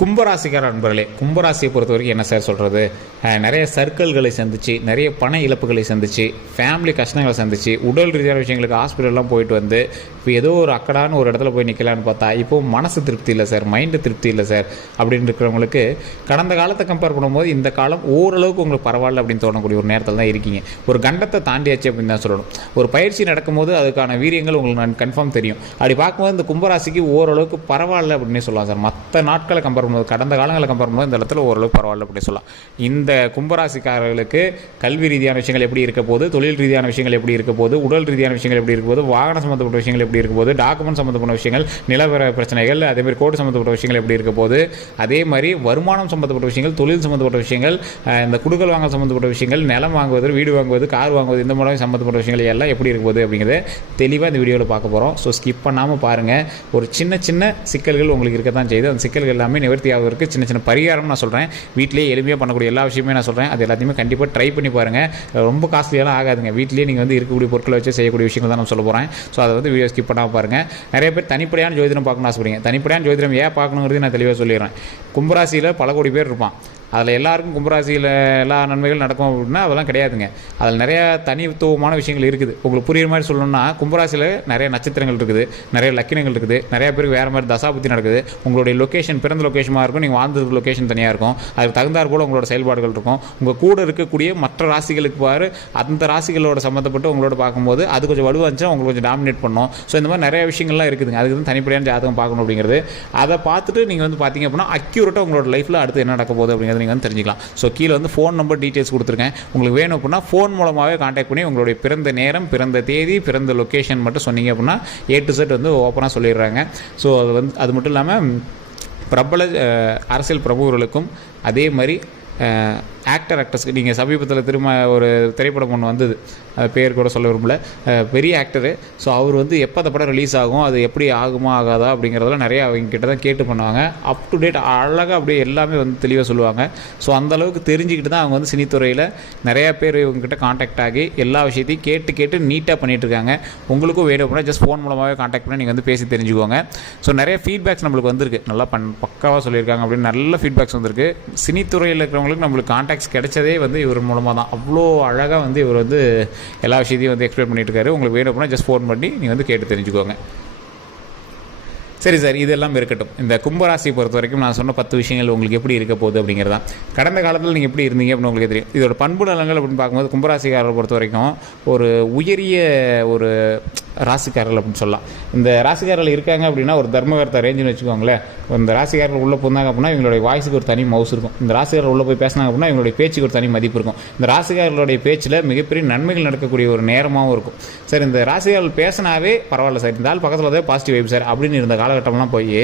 கும்பராசிக்கார நண்பர்களே, கும்பராசியை பொறுத்த வரைக்கும் என்ன சார் சொல்கிறது, நிறைய சர்க்கிள்களை சந்தித்து, நிறைய பண இழப்புகளை சந்தித்து, ஃபேமிலி கஷ்டங்களை சந்தித்து, உடல் ரீதியான விஷயங்களுக்கு ஹாஸ்பிட்டல்லாம் போயிட்டு வந்து, இப்போ ஏதோ ஒரு அக்கடான ஒரு இடத்துல போய் நிற்கலான்னு பார்த்தா இப்போ மனசு திருப்தி இல்லை சார், மைண்டு திருப்தி இல்லை சார் அப்படின்னு இருக்கிறவங்களுக்கு கடந்த காலத்தை கம்பேர் பண்ணும்போது இந்த காலம் ஓரளவுக்கு உங்களுக்கு பரவாயில்ல அப்படின்னு தோணக்கூடிய ஒரு நேரத்தில் தான் இருக்கீங்க. ஒரு கண்டத்தை தாண்டியாச்சு அப்படின்னு தான் சொல்லணும். ஒரு பயிற்சி நடக்கும்போது அதுக்கான வீரியங்கள் உங்களுக்கு கன்ஃபார்ம் தெரியும். அப்படி பார்க்கும்போது இந்த கும்பராசிக்கு ஓரளவுக்கு பரவாயில்ல அப்படின்னே சொல்லலாம் சார். மற்ற நாட்களை கம்பேர் பண்ணும்போது, கடந்த காலங்களை கம்பேர் பண்ணும்போது இந்த இடத்துல ஓரளவுக்கு பரவாயில்ல அப்படின்னு சொல்லலாம். இந்த கும்பராசிக்காரர்களுக்கு கல்வி ரீதியான விஷயங்கள் எப்படி இருக்க போது, தொழில் ரீதியான விஷயங்கள் எப்படி இருக்க போது, உடல் ரீதியான விஷயங்கள் எப்படி இருக்க போது, வாகன சம்மந்தப்பட்ட விஷயங்கள் எப்படி இருக்க போது, டாக்குமெண்ட் சம்மந்தப்பட்ட விஷயங்கள், நிலவர பிரச்சனைகள், அதேமாதிரி கோடு சம்மந்தப்பட்ட விஷயங்கள் எப்படி இருக்க போது, அதே மாதிரி வருமானம் சம்மந்தப்பட்ட விஷயங்கள், தொழில் சம்மந்தப்பட்ட விஷயங்கள், இந்த குடுக்கல் வாங்கல் சம்மந்தப்பட்ட விஷயங்கள், நிலம் வாங்குவது, வீடு வாங்குவது, கார் வாங்குவது, இந்த மாதிரி சம்மந்தப்பட்ட விஷயங்கள் எல்லாம் எப்படி இருக்க போது அப்படிங்கிறத தெளிவாக இந்த வீடியோவில் பார்க்க போகிறோம். ஸோ ஸ்கிப் பண்ணாமல் பாருங்கள். ஒரு சின்ன சின்ன சிக்கல்கள் உங்களுக்கு இருக்க தான் செய்யுது. அந்த சிக்கல்கள் எல்லாமே நிவர்த்தி ஆவதற்கு சின்ன சின்ன பரிகாரம் நான் சொல்கிறேன். வீட்டிலேயே எளிமையாக பண்ணக்கூடிய எல்லா விஷயமே நான் சொல்கிறேன். அது எல்லாத்தையுமே கண்டிப்பாக ட்ரை பண்ணி பாருங்கள். ரொம்ப காஸ்ட்லியெல்லாம் ஆகாதுங்க. வீட்டிலேயே நீங்கள் வந்து இருக்கக்கூடிய பொருட்களை வச்சு செய்யக்கூடிய விஷயங்கள் தான் நான் சொல்ல போகிறேன். ஸோ அதை வந்து வீடியோ ஸ்கிப் பண்ணாமல் பாருங்கள். நிறைய பேர் தனிப்படையான ஜோதிடம் பார்க்கணும்னு ஆசைப்படுங்க. தனிப்படையான ஜோதிடம் ஏன் பார்க்கணுங்கிறது நான் தெளிவாக சொல்லிடுறேன். கும்பராசியில் பல கோடி பேர் இருப்பான். அதில் எல்லாருக்கும் கும்பராசியில் எல்லா நன்மைகள் நடக்கும் அப்படின்னா அதெல்லாம் கிடையாதுங்க. அதில் நிறையா தனித்துவமான விஷயங்கள் இருக்குது. உங்களுக்கு புரியுற மாதிரி சொல்லணும்னா, கும்பராசியில் நிறைய நட்சத்திரங்கள் இருக்குது, நிறைய லக்கினங்கள் இருக்குது, நிறைய பேருக்கு வேறு மாதிரி தசாபுத்தி நடக்குது. உங்களுடைய லொக்கேஷன் பிறந்த லொக்கேஷனாக இருக்கும், நீங்கள் வாழ்ந்தது லொக்கேஷன் தனியாக இருக்கும். அதுக்கு தகுந்தாற் போல் உங்களோட செயல்பாடுகள் இருக்கும். உங்கள் கூட இருக்கக்கூடிய மற்ற ராசிகளுக்கு பாரு, அந்த ராசிகளோட சம்மந்தப்பட்டு உங்களோட பார்க்கும்போது அது கொஞ்சம் வலுவாக இருந்துச்சுன்னா உங்களுக்கு கொஞ்சம் டாமினேட் பண்ணும். ஸோ இந்த மாதிரி நிறைய விஷயங்கள்லாம் இருக்குதுங்க. அதுக்கு வந்து தனிப்படையான ஜாதகம் பார்க்கணும் அப்படிங்கிறது. அதை பார்த்துட்டு நீங்கள் வந்து பார்த்தீங்க அப்படின்னா அக்யூரேட்டாக உங்களோட லைஃப்பில் அடுத்து என்ன நடக்க போகுது அப்படிங்கிறது நீங்கள் வந்து தெரிஞ்சிக்கலாம். ஸோ கீழே வந்து ஃபோன் நம்பர் டீட்டெயில்ஸ் கொடுத்துருக்கேன். உங்களுக்கு வேணும் அப்படின்னா ஃபோன் மூலமாகவே கான்டாக்ட் பண்ணி உங்களுடைய பிறந்த நேரம், பிறந்த தேதி, பிறந்த லொக்கேஷன் மட்டும் சொன்னீங்க அப்படின்னா A to Z வந்து ஓப்பனாக சொல்லிடுறாங்க. ஸோ அது வந்து அது மட்டும் இல்லாமல் பிரபல அரசியல் பிரபுவர்களுக்கும் அதே மாதிரி ஆக்டர்ஸ்க்கு நீங்கள் சமீபத்தில் திரும்ப ஒரு திரைப்படம் ஒன்று வந்தது, அது பேர் கூட சொல்ல விரும்பல, பெரிய ஆக்டரு. ஸோ அவர் வந்து எப்போ அந்த படம் ரிலீஸ் ஆகும், அது எப்படி ஆகுமா ஆகாதா அப்படிங்கிறதெல்லாம் நிறையா அவங்க கிட்ட தான் கேட்டு பண்ணுவாங்க. அப் டு டேட் அழகாக அப்படியே எல்லாமே வந்து தெளிவாக சொல்லுவாங்க. ஸோ அந்தளவுக்கு தெரிஞ்சுக்கிட்டு தான் அவங்க வந்து சினித்துறையில் நிறையா பேர் இவங்ககிட்ட காண்டாக்ட் ஆகி எல்லா விஷயத்தையும் கேட்டு நீட்டாக பண்ணிகிட்ருக்காங்க. உங்களுக்கும் வேணும் அப்படின்னா ஜஸ்ட் ஃபோன் மூலமாகவே காண்டாக்ட் பண்ணி நீங்கள் வந்து பேசி தெரிஞ்சுக்கோங்க. ஸோ நிறைய ஃபீட்பேக்ஸ் நம்மளுக்கு வந்திருக்கு. நல்லா பக்காவாக சொல்லியிருக்காங்க அப்படின்னு நல்ல ஃபீட்பேக்ஸ் வந்திருக்கு. சினித்துறையில் இருக்கிறவங்களுக்கு நம்மளுக்கு காண்டாக்ட்ஸ் கிடைச்சதே வந்து இவர் மூலமாக தான். அவ்வளோ அழகாக வந்து இவர் வந்து எல்லா விஷயத்தையும் வந்து எக்ஸ்பிளைன் பண்ணிட்டு இருக்காரு. உங்களுக்கு வேணும் அப்படின்னா ஜஸ்ட் ஃபோன் பண்ணி நீங்கள் வந்து கேட்டு தெரிஞ்சுக்கோங்க. சரி சார், இதெல்லாம் இருக்கட்டும். இந்த கும்பராசியை பொறுத்த வரைக்கும் நான் சொன்ன 10 விஷயங்கள் உங்களுக்கு எப்படி இருக்க போகுது அப்படிங்கிறதான். கடந்த காலத்தில் நீங்கள் எப்படி இருந்தீங்க அப்படின்னு உங்களுக்கு தெரியும். இதோட பண்பு நலங்கள் அப்படின்னு பார்க்கும்போது கும்பராசிக்காரரை பொறுத்த வரைக்கும் ஒரு உயரிய ஒரு ராசிக்காரர்கள் அப்படின்னு சொல்லலாம். இந்த ராசிக்காரர்கள் இருக்காங்க அப்படின்னா ஒரு தர்மகர்த்தா ரேஞ்சுன்னு வச்சுக்கோங்களேன். இந்த ராசிக்காரர்கள் உள்ளே போனாங்க அப்படின்னா இவங்களுடைய வாய்ஸுக்கு ஒரு தனி மவுஸ் இருக்கும். இந்த ராசிக்காரர்கள் உள்ளே போய் பேசினாங்க அப்படின்னா இவங்களுடைய பேச்சுக்கு ஒரு தனி மதிப்பு இருக்கும். இந்த ராசிக்காரர்களுடைய பேச்சில் மிகப்பெரிய நன்மைகள் நடக்கக்கூடிய ஒரு நேரமாகவும் இருக்கும். சார் இந்த ராசிக்காரர்கள் பேசினாவே பரவாயில்ல சார், இந்த ஆள் பக்கத்தில் தான் பாசிட்டிவ் வைப் சார் அப்படின்னு இருந்த காலகட்டம்லாம் போய்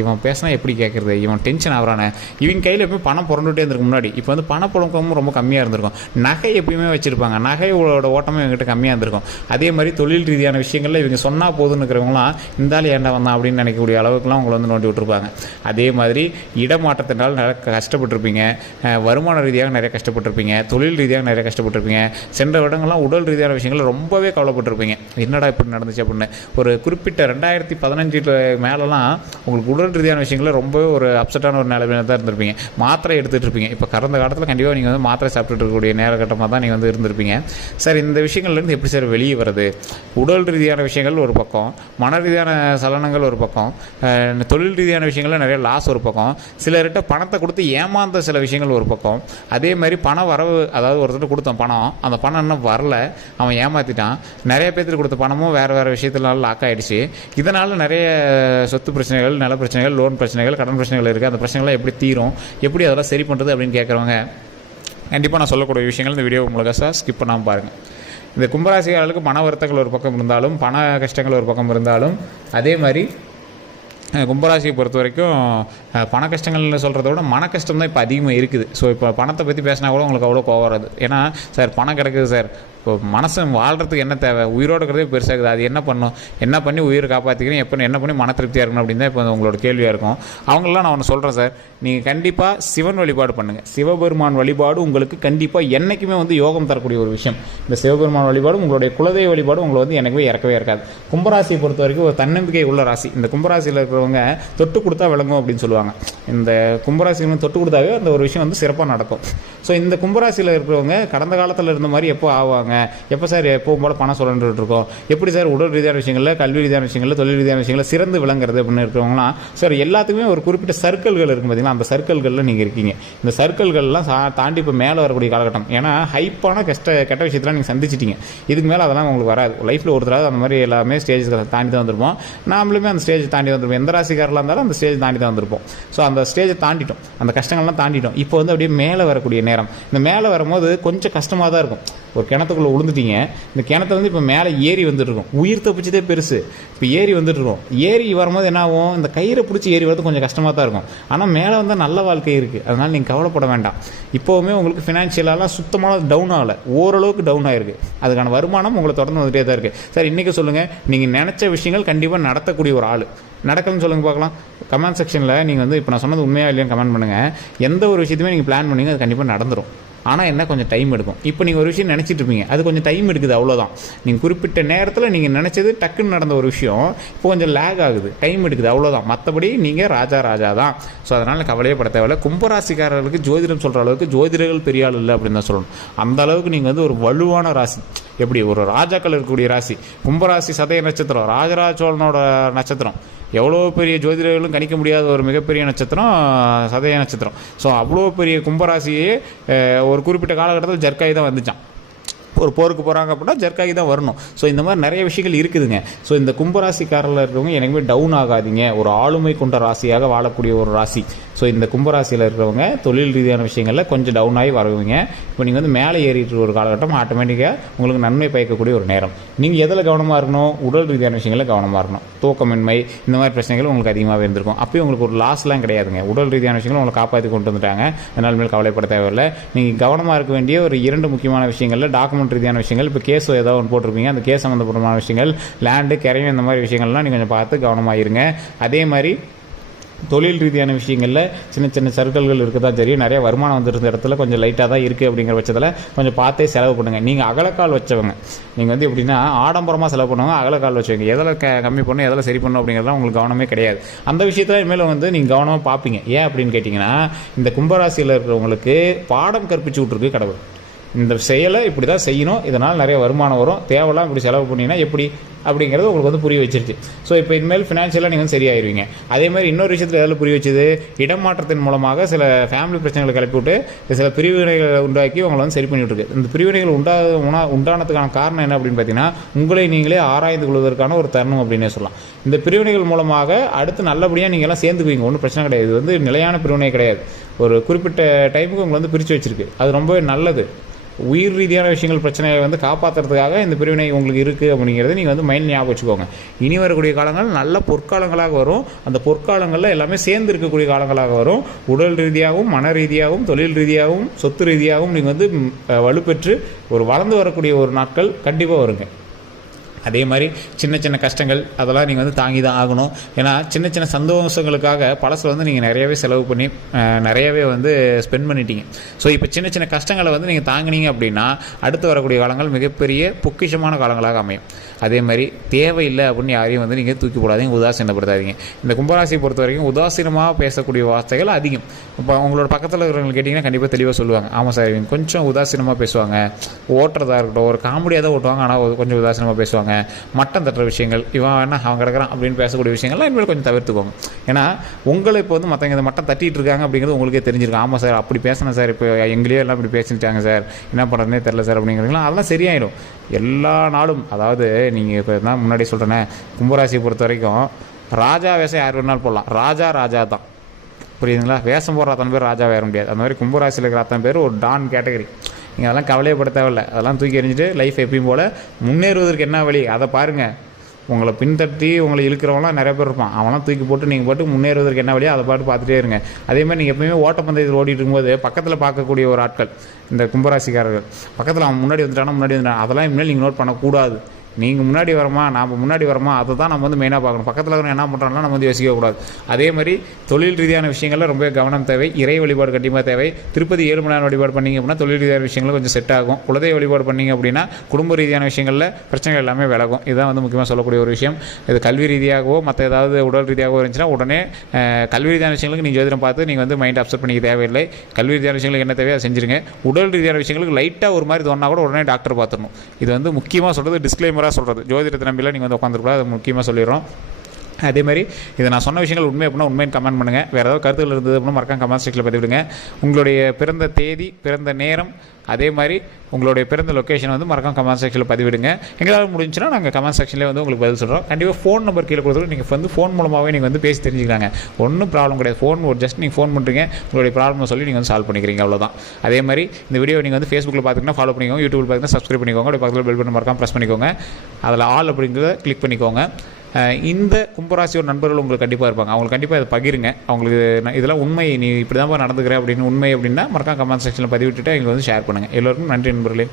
இவன் பேசினா எப்படி கேட்குறது, இவன் டென்ஷன் ஆகிறானே, இவன் கையில் எப்பவுமே பணம் புரண்டுகிட்டே இருந்திருக்கு முன்னாடி. இப்போ வந்து பணப்புழக்கமும் ரொம்ப கம்மியாக இருந்திருக்கும். நகை எப்பயுமே வச்சுருப்பாங்க, நகையோட ஓட்டமும் இவங்ககிட்ட கம்மியாக இருந்திருக்கும். அதே மாதிரி தொழில் ரீதியான விஷயங்களில் இவங்க சொன்னால் போதுன்னு இருக்கிறவங்களாம் இந்த ஆள் ஏண்டா வந்தான் அப்படின்னு நினைக்கக்கூடிய அளவுக்குலாம் உங்களை வந்து நோண்டி விட்டுருப்பாங்க. அதே மாதிரி இடமாற்றத்தினால் நிறைய கஷ்டப்பட்டுருப்பீங்க, வருமான ரீதியாக நிறைய கஷ்டப்பட்டுருப்பீங்க, தொழில் ரீதியாக நிறைய கஷ்டப்பட்டுருப்பீங்க. சென்ற இடங்கள்லாம் உடல் ரீதியான விஷயங்கள் ரொம்பவே கவலைப்பட்டுருப்பீங்க. என்னடா இப்படி நடந்துச்சு அப்படின்னு. ஒரு குறிப்பிட்ட 2015 மேலெலாம் உங்களுக்கு உடல் ரீதியான விஷயங்களில் ரொம்பவே ஒரு அப்செட்டான ஒரு நிலைமையில தான் இருந்திருப்பீங்க. மாத்திரை எடுத்துகிட்டு இருப்பீங்க. இப்போ கடந்த காலத்தில் கண்டிப்பாக நீங்கள் வந்து மாத்திரை சாப்பிட்டுட்டு இருக்கக்கூடிய நேரகட்டமாக தான் நீங்கள் வந்து இருந்திருப்பீங்க. சார் இந்த விஷயங்கள்லேருந்து எப்படி சார் வெளியே வருது? உடல் ரீதியான விஷயங்கள் ஒரு பக்கம், மன ரீதியான சலனங்கள் ஒரு பக்கம், தொழில் ரீதியான விஷயங்கள் நிறைய லாஸ் ஒரு பக்கம், சிலர்கிட்ட பணத்தை கொடுத்து ஏமாந்த சில விஷயங்கள் ஒரு பக்கம், அதே மாதிரி பண வரவு, அதாவது ஒருத்தர் கொடுத்த பணம், அந்த பணம் இன்னும் வரல, அவன் ஏமாற்றிட்டான். நிறைய பேருக்கு கொடுத்த பணமும் வேறு விஷயத்தினால லாக் ஆகிடுச்சு. இதனால் நிறைய சொத்து பிரச்சனைகள், நில பிரச்சனைகள், லோன் பிரச்சனைகள், கடன் பிரச்சனைகள் இருக்குது. அந்த பிரச்சனைகள்லாம் எப்படி தீரும், எப்படி அதெல்லாம் சரி பண்ணுறது அப்படின்னு கேட்குறவங்க கண்டிப்பாக நான் சொல்லக்கூடிய விஷயங்கள் இந்த வீடியோ உங்களுக்கு ஸ்கிப் பண்ணாமல் பாருங்கள். இந்த கும்பராசிக்காரர்களுக்கு மன வருத்தங்கள் ஒரு பக்கம் இருந்தாலும், பண கஷ்டங்கள் ஒரு பக்கம் இருந்தாலும், அதே மாதிரி கும்பராசியை பொறுத்த வரைக்கும் பண கஷ்டங்கள்னு சொல்கிறத விட மன கஷ்டம் தான் இப்போ அதிகமாக இருக்குது. ஸோ இப்போ பணத்தை பற்றி பேசினா கூட உங்களுக்கு அவ்வளோ கோவம் வராது. ஏன்னா சார் பணம் கிடைக்குது சார், இப்போ மனசு வாழ்கிறதுக்கு என்ன தேவை, உயிரோடு இருக்கிறதே பெருசாகுது, அது என்ன பண்ணும், என்ன பண்ணி உயிரை காப்பாற்றிக்கிறேன், என்ன பண்ணி மன திருப்தியாக இருக்கணும் அப்படின்னு தான் இப்போ உங்களோட கேள்வியாக இருக்கும். அவங்களெலாம் நான் ஒன்று சொல்கிறேன் சார், நீங்கள் கண்டிப்பாக சிவன் வழிபாடு பண்ணுங்கள். சிவபெருமான் வழிபாடு உங்களுக்கு கண்டிப்பாக என்றைக்குமே வந்து யோகம் தரக்கூடிய ஒரு விஷயம். இந்த சிவபெருமான் வழிபாடு உங்களுடைய குலதெய்வ வழிபாடு உங்களை வந்து எனக்குமே இறக்கவே இருக்காது. கும்பராசியை பொறுத்த வரைக்கும் ஒரு தன்னம்பிக்கை உள்ள ராசி. இந்த கும்பராசியில் இருக்கிற இருக்கிறவங்க தொட்டு கொடுத்தா விளங்கும் அப்படின்னு சொல்லுவாங்க. இந்த கும்பராசிக்கு தொட்டு கொடுத்தாவே அந்த ஒரு விஷயம் வந்து சிறப்பாக நடக்கும். ஸோ இந்த கும்பராசியில் இருக்கிறவங்க கடந்த காலத்தில் இருந்த மாதிரி எப்போ ஆவாங்க, எப்போ சார் எப்பவும் போல் பணம் சொல்லணுட்டு இருக்கோம், எப்படி சார் உடல் ரீதியான விஷயங்களில், கல்வி ரீதியான விஷயங்களில், தொழில் ரீதியான விஷயங்களில் சிறந்து விளங்குறது அப்படின்னு இருக்கிறவங்களாம் சார் எல்லாத்துக்குமே ஒரு குறிப்பிட்ட சர்க்கிள்கள் இருக்கும் பார்த்தீங்கன்னா, அந்த சர்க்கிள்களில் நீங்கள் இருக்கீங்க. இந்த சர்க்கிள்கள்லாம் தாண்டி இப்போ மேலே வரக்கூடிய காலகட்டம். ஏன்னா ஹைப்பான கெட்ட விஷயத்தெல்லாம் நீங்கள் சந்திச்சிட்டீங்க. இதுக்கு மேலே அதெல்லாம் உங்களுக்கு வராது. லைஃப்பில் ஒருத்தராவது அந்த மாதிரி எல்லாமே ஸ்டேஜ் தாண்டி தான் வந்திருப்போம். நாமளுமே அந்த ஸ்டேஜ் தாண்டி வந்திருப்போம். எந்த ராசிக்காரலாக இருந்தாலும் அந்த ஸ்டேஜ் தாண்டி தான் வந்திருப்போம். ஸோ அந்த ஸ்டேஜை தாண்டிட்டோம், அந்த கஷ்டங்கள்லாம் தாண்டிட்டோம். இப்போ வந்து அப்படியே மேலே வரக்கூடிய நேரம். இந்த மேலே வரும்போது கொஞ்சம் கஷ்டமாக தான் இருக்கும். ஒரு கிணத்துக்குள்ளே விழுந்துட்டீங்க, இந்த கிணத்துல வந்து இப்போ மேலே ஏறி வந்துட்டுருக்கும். உயிர் தப்பிச்சதே பெருசு, இப்போ ஏறி வந்துட்டுருக்கோம். ஏறி வரும்போது என்ன ஆகும், இந்த கயிறை பிடிச்சி ஏறி வரது கொஞ்சம் கஷ்டமாக தான் இருக்கும். ஆனால் மேலே வந்து நல்ல வாழ்க்கை இருக்குது, அதனால் நீங்கள் கவலைப்பட வேண்டாம். இப்போவுமே உங்களுக்கு ஃபினான்ஷியலாலாம் சுத்தமாக டவுன் ஆகலை, ஓரளவுக்கு டவுன் ஆகிருக்கு. அதுக்கான வருமானம் உங்களை தொடர்ந்து வந்துகிட்டே தான் இருக்குது. சார் இன்றைக்கி சொல்லுங்கள், நீங்கள் நினச்ச விஷயங்கள் கண்டிப்பாக நடத்தக்கூடிய ஒரு ஆள் நடக்கணும்னு சொல்லுங்கள் பார்க்கலாம். கமெண்ட் செக்ஷனில் நீங்கள் வந்து இப்போ நான் சொன்னது உண்மையாக இல்லையான்னு கமெண்ட் பண்ணுங்கள். எந்த ஒரு விஷயத்தையுமே நீங்கள் பிளான் பண்ணீங்க அது கண்டிப்பாக நடந்துடும். ஆனால் என்ன கொஞ்சம் டைம் எடுக்கும். இப்போ நீங்கள் ஒரு விஷயம் நினச்சிட்டு இருப்பீங்க, அது கொஞ்சம் டைம் எடுக்குது, அவ்வளோதான். நீங்கள் குறிப்பிட்ட நேரத்தில் நீங்கள் நினச்சது டக்குன்னு நடந்த ஒரு விஷயம் இப்போ கொஞ்சம் லேக் ஆகுது, டைம் எடுக்குது, அவ்வளோதான். மற்றபடி நீங்கள் ராஜா தான். ஸோ அதனால் கவலையே பட தேவையில்லை. கும்பராசிக்காரர்களுக்கு ஜோதிடம் சொல்கிற அளவுக்கு ஜோதிடர்கள் பெரிய ஆள் இல்லை அப்படின்னு தான் சொல்லணும். அந்த அளவுக்கு நீங்கள் வந்து ஒரு வலுவான ராசி. எப்படி ஒரு ராஜாக்கள் இருக்கக்கூடிய ராசி கும்பராசி. சதய நட்சத்திரம், ராஜராஜ சோழனோட நட்சத்திரம். எவ்வளோ பெரிய ஜோதிடர்களும் கணிக்க முடியாத ஒரு மிகப்பெரிய நட்சத்திரம் சதய நட்சத்திரம். ஸோ அவ்வளோ பெரிய கும்பராசியே ஒரு குறிப்பிட்ட காலகட்டத்தில் ஜர்க்காகி தான் வந்துச்சான். ஒரு போருக்கு போகிறாங்க அப்படின்னா ஜர்க்காகி தான் வரணும். ஸோ இந்த மாதிரி நிறைய விஷயங்கள் இருக்குதுங்க. ஸோ இந்த கும்பராசிக்காரில் இருக்கிறவங்க எனக்குமே டவுன் ஆகாதீங்க. ஒரு ஆளுமை கொண்ட ராசியாக வாழக்கூடிய ஒரு ராசி. ஸோ இந்த கும்பராசியில் இருக்கிறவங்க தொழில் ரீதியான விஷயங்களில் கொஞ்சம் டவுன் ஆகி வருவீங்க. இப்போ நீங்கள் வந்து மேலே ஏறிட்டு ஒரு காலகட்டம் ஆட்டோமேட்டிக்காக உங்களுக்கு நன்மை பயக்கக்கூடிய ஒரு நேரம். நீங்கள் எதில் கவனமாக இருக்கணும், உடல் ரீதியான விஷயங்களில் கவனமாக இருக்கணும். தூக்கமின்மை இந்த மாதிரி பிரச்சனைகள் உங்களுக்கு அதிகமாகவே இருந்திருக்கும். அப்போயும் உங்களுக்கு ஒரு லாஸ்லாம் கிடையாதுங்க. உடல் ரீதியான விஷயங்கள் உங்களை காப்பாற்றி கொண்டு வந்துட்டாங்க. அதனால் மேல் கவலைப்பட தேவையில்லை. நீங்கள் கவனமாக இருக்க வேண்டிய ஒரு 2 முக்கியமான விஷயங்களில் டாக்குமெண்ட் ரீதியான விஷயங்கள். இப்போ கேஸ் ஏதாவது ஒன்று போட்டிருப்பீங்க, அந்த கேஸ் சம்மந்தப்பட்டமான விஷயங்கள், லேண்டு கரையும் இந்த மாதிரி விஷயங்கள்லாம் நீங்கள் கொஞ்சம் பார்த்து கவனமாக இருங்க. அதே மாதிரி தொழில் ரீதியான விஷயங்களில் சின்ன சின்ன சர்க்கிள்கள் இருக்க தான் தெரியும். நிறைய வருமானம் வந்துருந்த இடத்துல கொஞ்சம் லைட்டாக தான் இருக்குது. அப்படிங்கிற பட்சத்தில் கொஞ்சம் பார்த்தே செலவு பண்ணுங்கள். நீங்கள் அகலக்கால் வச்சவங்க, நீங்கள் வந்து எப்படின்னா ஆடம்பரமாக செலவு பண்ணுவாங்க, அகலக்கால் வச்சவங்க. எதில் கம்மி பண்ணணும், எதில் சரி பண்ணணும் அப்படிங்கிறதுலாம் உங்களுக்கு கவனமே கிடையாது. அந்த விஷயத்தில் இனிமேல் வந்து நீங்கள் கவனமாக பார்ப்பீங்க. ஏன் அப்படின்னு கேட்டிங்கன்னா, இந்த கும்பராசியில் இருக்கிறவங்களுக்கு பாடம் கற்பிச்சு விட்ருக்கு கடவுள். இந்த செயலை இப்படி தான் செய்யணும், இதனால் நிறைய வருமானம் வரும், தேவைலாம் இப்படி செலவு பண்ணிங்கன்னா எப்படி அப்படிங்கிறது உங்களுக்கு வந்து புரிய வச்சிருச்சு. ஸோ இப்போ இனிமேல் ஃபினான்ஷியலாக நீங்கள் சரியாயிருவீங்க. அதே மாதிரி இன்னொரு விஷயத்தில் எதாவது புரிய வச்சுது, இடமாற்றத்தின் மூலமாக சில ஃபேமிலி பிரச்சனைகளை கிளப்பி விட்டு சில பிரிவினைகளை உண்டாக்கி உங்களை வந்து சரி பண்ணிவிட்டுருக்கு. இந்த பிரிவினைகள் உண்டானதுக்கான காரணம் என்ன அப்படின்னு பார்த்தீங்கன்னா, உங்களை நீங்களே ஆராய்ந்து கொள்வதற்கான ஒரு தருணம் அப்படின்னே சொல்லலாம். இந்த பிரிவினைகள் மூலமாக அடுத்து நல்லபடியாக நீங்கள் எல்லாம் சேர்ந்துக்குவீங்க, ஒன்றும் பிரச்சனை கிடையாது. இது வந்து நிலையான பிரிவினை கிடையாது, ஒரு குறிப்பிட்ட டைமுக்கு உங்களை வந்து பிரித்து வச்சிருக்கு. அது ரொம்பவே நல்லது. உயிர் ரீதியான விஷயங்கள் பிரச்சனையை வந்து காப்பாற்றுறதுக்காக இந்த பிரிவினை உங்களுக்கு இருக்குது அப்படிங்கிறது நீங்கள் வந்து மைண்ட் ஞாபகம் வச்சுக்கோங்க. இனி வரக்கூடிய காலங்கள் நல்ல பொற்காலங்களாக வரும். அந்த பொற்காலங்களில் எல்லாமே சேர்ந்து இருக்கக்கூடிய காலங்களாக வரும். உடல் ரீதியாகவும், மன ரீதியாகவும், தொழில் ரீதியாகவும், சொத்து ரீதியாகவும் நீங்கள் வந்து வலுப்பெற்று ஒரு வளர்ந்து வரக்கூடிய ஒரு நாட்கள் கண்டிப்பாக வருங்க. அதே மாதிரி சின்ன சின்ன கஷ்டங்கள் அதெல்லாம் நீங்கள் வந்து தாங்கி தான் ஆகணும். ஏன்னா சின்ன சின்ன சந்தோஷங்களுக்காக பழசில் வந்து நீங்கள் நிறையவே செலவு பண்ணி நிறையவே வந்து ஸ்பெண்ட் பண்ணிட்டீங்க. ஸோ இப்போ சின்ன சின்ன கஷ்டங்களை வந்து நீங்கள் தாங்கினீங்க அப்படின்னா அடுத்து வரக்கூடிய காலங்கள் மிகப்பெரிய பொக்கிஷமான காலங்களாக அமையும். அதே மாதிரி தேவையில்லை அப்படின்னு யாரையும் வந்து நீங்கள் தூக்கி போடாதீங்க, உதாசீனப்படுத்தாதீங்க. இந்த கும்பராசியை பொறுத்த வரைக்கும் உதாசீனமாக பேசக்கூடிய வார்த்தைகள் அதிகம். இப்போ உங்களோட பக்கத்தில் இருக்கிறவங்க கேட்டிங்கன்னா கண்டிப்பாக தெளிவாக சொல்லுவாங்க, ஆமாம் சார் இவங்க கொஞ்சம் உதாசீனமாக பேசுவாங்க, ஓட்டுறதா இருக்கட்டும் ஒரு காமெடியாக தான் ஓட்டுவாங்க, ஆனால் கொஞ்சம் உதாசீனமாக பேசுவாங்க, மட்டம் தட்டுற விஷயங்கள், இவன் என்ன அவன் கிடக்கிறான் அப்படின்னு பேசக்கூடிய விஷயங்கள்லாம் இனிமேல் கொஞ்சம் தவிர்த்துக்கோங்க. ஏன்னா உங்களை இப்போ வந்து மற்றவங்க இந்த மட்டம் தட்டிகிட்டு இருக்காங்க அப்படிங்கிறது உங்களுக்கே தெரிஞ்சிருக்கும். ஆமாம் சார் அப்படி பேசினேன் சார், இப்போ எங்களையே எல்லாம் இப்படி பேசிட்டாங்க சார், என்ன பண்ணுறதுனே தெரில சார் அப்படிங்கிறதுலாம் அதெல்லாம் சரியாயிடும் எல்லா நாளும். அதாவது நீங்கள் இப்போ தான் முன்னாடி சொல்கிறேன்னே, கும்பராசியை பொறுத்த வரைக்கும் ராஜா வேஷம் யார் வேணாலும் போடலாம், ராஜா தான், புரியுதுங்களா? வேஷம் போடுற அத்தனை பேர் ராஜா வேற முடியாது. அந்த மாதிரி கும்பராசியில் இருக்கிற அத்தனை பேர் ஒரு டான் கேட்டகரி. நீங்கள் அதெல்லாம் கவலையப்பட தேவையில்லை, அதெல்லாம் தூக்கி எறிஞ்சிட்டு லைஃப் எப்பயும் போல் முன்னேறுவதற்கு என்ன வழி அதை பாருங்கள். உங்களை பின்தட்டி உங்களை இழுக்கிறவங்களாம் நிறைய பேர் இருப்பான், அவெல்லாம் தூக்கி போட்டு நீங்கள் பாட்டு முன்னேறுவதற்கு என்ன வழியோ அதை பாட்டு பார்த்துட்டே இருங்க. அதேமாதிரி நீங்கள் எப்பயுமே ஓட்டப்பந்தயத்தில் ஓடிட்டு இருக்கும்போது பக்கத்தில் பார்க்கக்கூடிய ஒரு ஆட்கள் இந்த கும்பராசிக்காரர்கள், பக்கத்தில் அவன் முன்னாடி வந்துட்டானா அதெல்லாம் இனிமேல் நீங்கள் நோட் பண்ணக்கூடாது. நீங்கள் முன்னாடி வரமா நாம் முன்னாடி வரமா அதை தான் நம்ம வந்து மெயினாக பார்க்கணும். பக்கத்தில் இருக்கிறவங்க என்ன பண்ணுறாங்கன்னா நம்ம வந்து யோசிக்கக்கூடாது. அதே மாதிரி தொழில் ரீதியான விஷயங்களில் ரொம்ப கவனம் தேவை. இறை வழிபாடு கண்டிப்பாக தேவை. திருப்பதி ஏழுமலையான் வழிபாடு பண்ணிங்க அப்படின்னா தொழில் ரீதியான விஷயங்களும் கொஞ்சம் செட் ஆகும். குலதெய்வ வழிபாடு பண்ணிங்க அப்படின்னா குடும்ப ரீதியான விஷயங்களில் பிரச்சனைகள் எல்லாமே விலகும். இதுதான் வந்து முக்கியமாக சொல்லக்கூடிய ஒரு விஷயம். இது கல்வி ரீதியாகவோ மற்ற ஏதாவது உடல் ரீதியாகவோ இருந்துச்சுன்னா உடனே கல்வி ரீதியான விஷயங்களுக்கு நீங்கள் ஜோதிடம் பார்த்து நீங்கள் வந்து மைண்ட் அப்செட் பண்ணிக்க தேவையில்லை. கல்வி ரீதியான விஷயங்களுக்கு என்ன தேவையோ அதை செஞ்சுருங்க. உடல் ரீதியான விஷயங்களுக்கு லைட்டாக ஒரு மாதிரி தோணா கூட உடனே டாக்டர் பார்த்துடணும். இது வந்து முக்கியமாக சொல்கிறது, டிஸ்க்ளைமராக சொல்கிறது. ஜோதிடத்தை நம்பியில் நீங்கள் வந்து உட்காந்துருக்கூடாது, அது முக்கியமாக சொல்லிடுறோம். அதேமாதிரி இதை நான் சொன்ன விஷயங்கள் உண்மை அப்படின்னா உண்மைன்னு கமெண்ட் பண்ணுங்கள். வேறு ஏதாவது கருத்துக்கள் இருந்தது அப்படின்னா மறக்காம கமெண்ட் செக்ஷனில் பதிவிடுங்க. உங்களுடைய பிறந்த தேதி, பிறந்த நேரம், அதே மாதிரி உங்களுடைய பிறந்த லொக்கேஷன் வந்து மறக்காம கமெண்ட் செக்ஷனில் பதிவிடுங்க. எங்களால் முடிஞ்சுன்னா நாங்கள் கமெண்ட் செக்ஷன்லேயே வந்து உங்களுக்கு பதில் சொல்கிறோம். கண்டிப்பாக ஃபோன் நம்பர் கீழே கொடுத்துட்டு நீங்கள் வந்து ஃபோன் மூலமாகவே நீங்கள் வந்து பேசி தெரிஞ்சுக்கிறாங்க. ஒன்றும் ப்ராப்ளம் கிடையாது. ஒரு ஜஸ்ட் நீங்கள் ஃபோன் பண்ணுறீங்க, உங்களுடைய ப்ராப்ளம் சொல்லி நீங்கள் வந்து சால்வ் பண்ணிக்கிறீங்க, அவ்வளோதான். அதே மாதிரி இந்த வீடியோ நீங்கள் வந்து ஃபேஸ்புக்கில் பார்த்திங்கன்னா ஃபாலோ பண்ணிக்கோங்க, யூடியூப்பில் பார்த்தீங்கன்னா சப்ஸ்கிரைப் பண்ணிக்கோங்க, அப்படியே பக்கத்தில் பெல் பட்டன் மறக்காம ப்ரெஸ் பண்ணிக்கோங்க. அதில் ஆல் அப்படிங்கிறத கிளிக் பண்ணிக்கோங்க. இந்த கும்பராசியோட நண்பர்கள் உங்களுக்கு கண்டிப்பாக இருப்பாங்க. அவங்களுக்கு கண்டிப்பாக இதை பகிருங்க. அவங்களுக்கு இதெல்லாம் உண்மை, நீ இப்படி தான் நடந்துக்கிறேன் அப்படின்னு உண்மை அப்படின்னா மறக்காம கமெண்ட் செக்ஷனில் பதிவிட்டுட்டு எங்களுக்கு வந்து ஷேர் பண்ணுங்கள். எல்லோருக்கும் நன்றி நண்பர்களே.